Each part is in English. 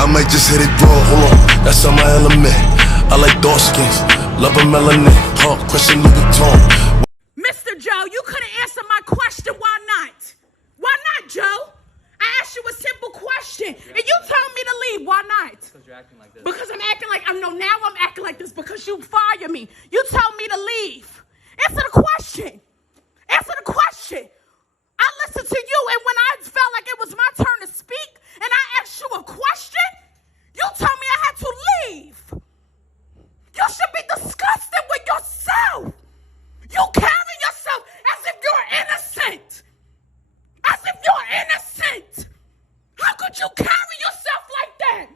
I might just hit it raw, hold on, that's on my element. I like dark skins, love a melanin, question Louis Vuitton. Mr. Joe, you couldn't answer my question, why not? Why not, Joe? I asked you a simple question, and you told me to leave, why not? Because you're acting like this. Because I'm acting like, now I'm acting like this because you fired me. You told me to leave. Answer the question. Answer the question. I listened to you, and when I felt like it was my turn to speak, and I asked you a question, you told me I had to leave. You should be disgusted with yourself. You carry yourself as if you're innocent. As if you're innocent. How could you carry yourself like that?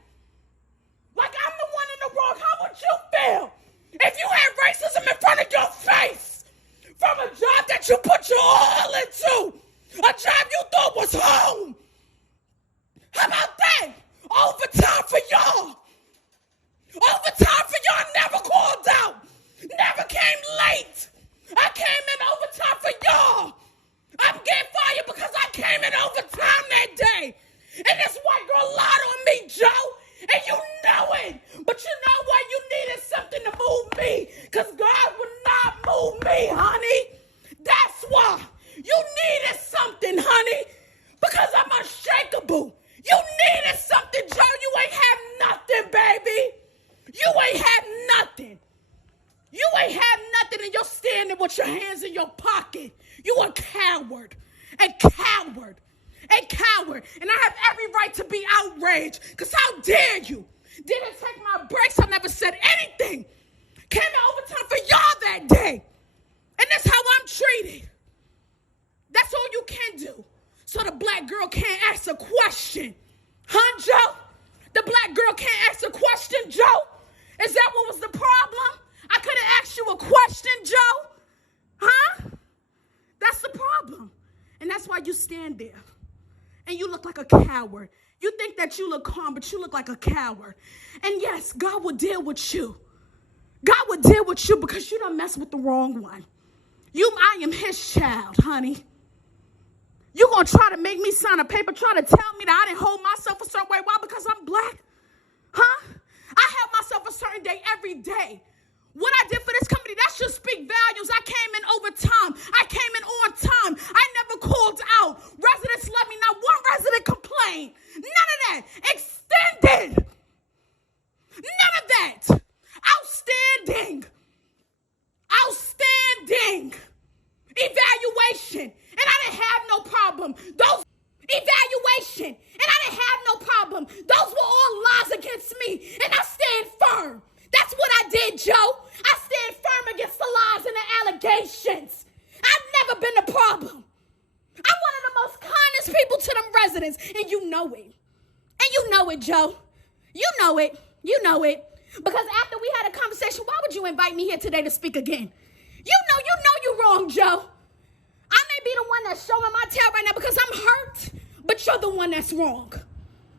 Like I'm the one in the wrong. How would you feel if you had racism in front of your face from a job that you put your all into? A job you thought was home. How about that? Overtime for y'all. Overtime for y'all never called out. Never came late. I came in overtime for y'all. I'm getting fired because I came in overtime that day. And this white girl lied on me, Joe. And you know it. But you know what? You needed something to move me. Because God would not move me, honey. That's why. You needed something, honey. Because I'm unshakable. You needed something, Joe. You ain't have nothing, baby. You ain't had nothing. You ain't had nothing and you're standing with your hands in your pocket. You a coward. A coward. A coward. And I have every right to be outraged. Because how dare you? Didn't take my breaks. I never said anything. Came in overtime for y'all that day. And that's how I'm treated. That's all you can do. So the black girl can't ask a question. Huh, Joe? The black girl can't ask a question, Joe? Is that what was the problem? I could have asked you a question, Joe. Huh? That's the problem. And that's why you stand there. And you look like a coward. You think that you look calm, but you look like a coward. And yes, God will deal with you. God will deal with you because you don't mess with the wrong one. I am his child, honey. You gonna try to make me sign a paper, try to tell me that I didn't hold myself a certain way. Why? Because I'm black? Huh? I held myself a certain day every day. What I did for this company, that should speak values. I came in overtime. I came in on time. I never called out. Residents let me know. One resident complained. None of that. Extended. None of that. Outstanding. Outstanding. Evaluation. And I didn't have no problem. Those evaluation. And I didn't have no problem. Those were all lies against me. And I stand firm. That's what I did, Joe. I stand firm against the lies and the allegations. I've never been the problem. I'm one of the most kindest people to them residents, and you know it. And you know it, Joe. You know it. You know it. Because after we had a conversation, why would you invite me here today to speak again? You know you're wrong, Joe. I may be the one that's showing my tail right now because I'm hurt, but you're the one that's wrong.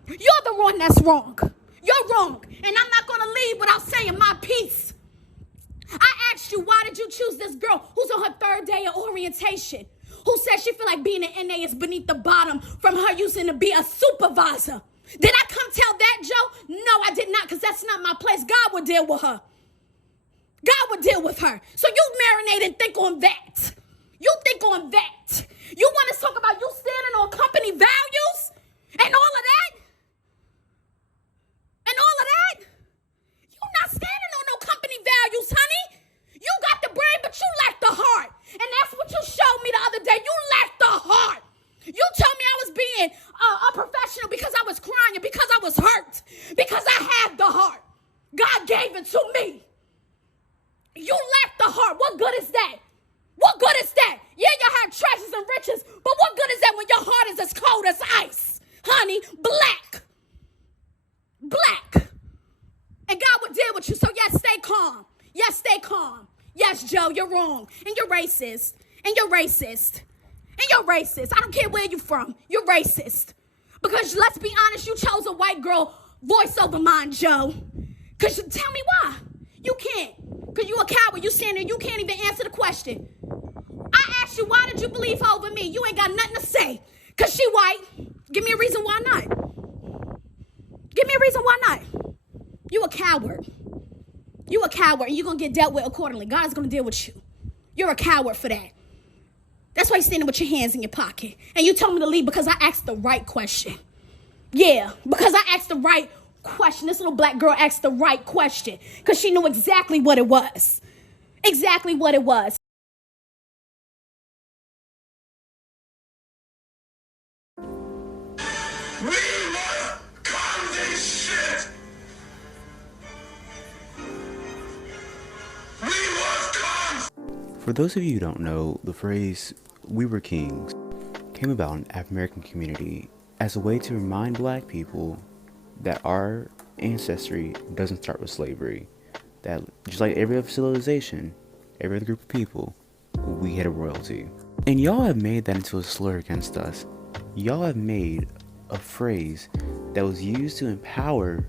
You're the one that's wrong. You're wrong. And I'm not going to leave without saying my piece. I asked you, why did you choose this girl who's on her third day of orientation, who says she feel like being an NA is beneath the bottom from her using to be a supervisor? Did I come tell that, Joe? No, I did not, because that's not my place. God would deal with her. God would deal with her. So you marinate and think on that. You think on that. You want to talk about you standing on company values and all of that? And all of that? You're not standing on no company values, honey. You got the brain, but you lack the heart. And that's what you showed me the other day. You lack the heart. You told me I was being unprofessional because I was crying, because I was hurt, because I had the heart. God gave it to me. You lack the heart. What good is that? What good is that? Yeah, you have treasures and riches, but what good is that when your heart is as cold as ice? Honey, black. Black. And God will deal with you. So yes, stay calm. Yes, stay calm. Yes, Joe, you're wrong. And you're racist. And you're racist. And you're racist. I don't care where you're from. You're racist. Because let's be honest, you chose a white girl voice over mine, Joe. Because tell me why. You can't. Because you a coward. You stand there. You can't even answer the question. I asked you, why did you believe her over me? You ain't got nothing to say. Because she white. Give me a reason why not. Give Give me a reason why not. You a coward. You a coward, and you're going to get dealt with accordingly. God is going to deal with you. You're a coward for that. That's why you're standing with your hands in your pocket. And you told me to leave because I asked the right question. Yeah, because I asked the right question. This little black girl asked the right question because she knew exactly what it was. Exactly what it was. We wanna calm this shit. We want calm. For those of you who don't know, the phrase "we were kings" came about in the African American community as a way to remind black people that our ancestry doesn't start with slavery. That just like every other civilization, every other group of people, we had a royalty. And y'all have made that into a slur against us. Y'all have made a phrase that was used to empower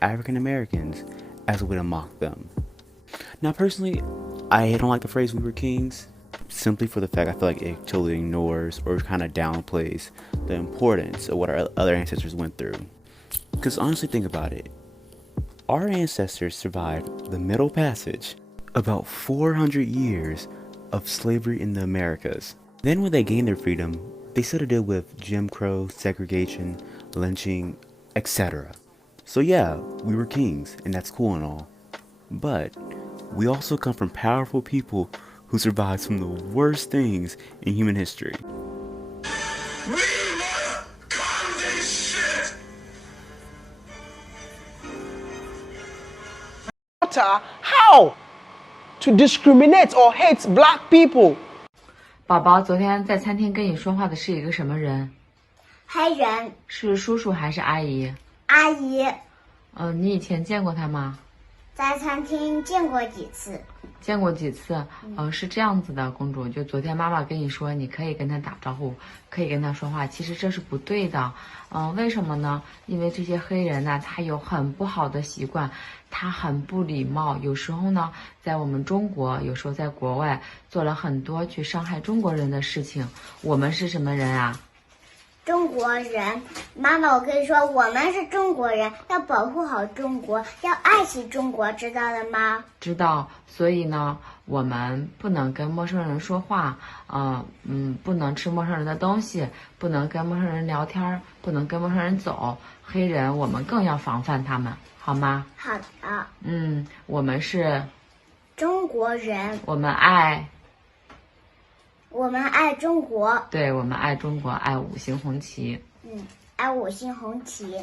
African Americans as a way to mock them. Now personally, I don't like the phrase "we were kings" simply for the fact I feel like it totally ignores or kind of downplays the importance of what our other ancestors went through. Because honestly, think about it. Our ancestors survived the Middle Passage, about 400 years of slavery in the Americas. Then when they gained their freedom, they still had to deal with Jim Crow, segregation, lynching, etc. So yeah, we were kings, and that's cool and all. But we also come from powerful people who survived some of the worst things in human history. We wanna calm this shit. How to discriminate or hate black people? 宝宝，昨天在餐厅跟你说话的是一个什么人？黑人是叔叔还是阿姨？阿姨你以前见过他吗？在餐厅见过几次。见过几次？是这样子的，公主，就昨天妈妈跟你说，你可以跟他打招呼，可以跟他说话，其实这是不对的。为什么呢？因为这些黑人呢，他有很不好的习惯，他很不礼貌，有时候呢，在我们中国，有时候在国外做了很多去伤害中国人的事情。我们是什么人啊？中国人，妈妈，我跟你说，我们是中国人，要保护好中国，要爱惜中国，知道了吗？知道，所以呢，我们不能跟陌生人说话，不能吃陌生人的东西，不能跟陌生人聊天，不能跟陌生人走。黑人，我们更要防范他们，好吗？好的。我们是中国人，我们爱中国。对，我们爱中国，爱五星红旗。爱五星红旗。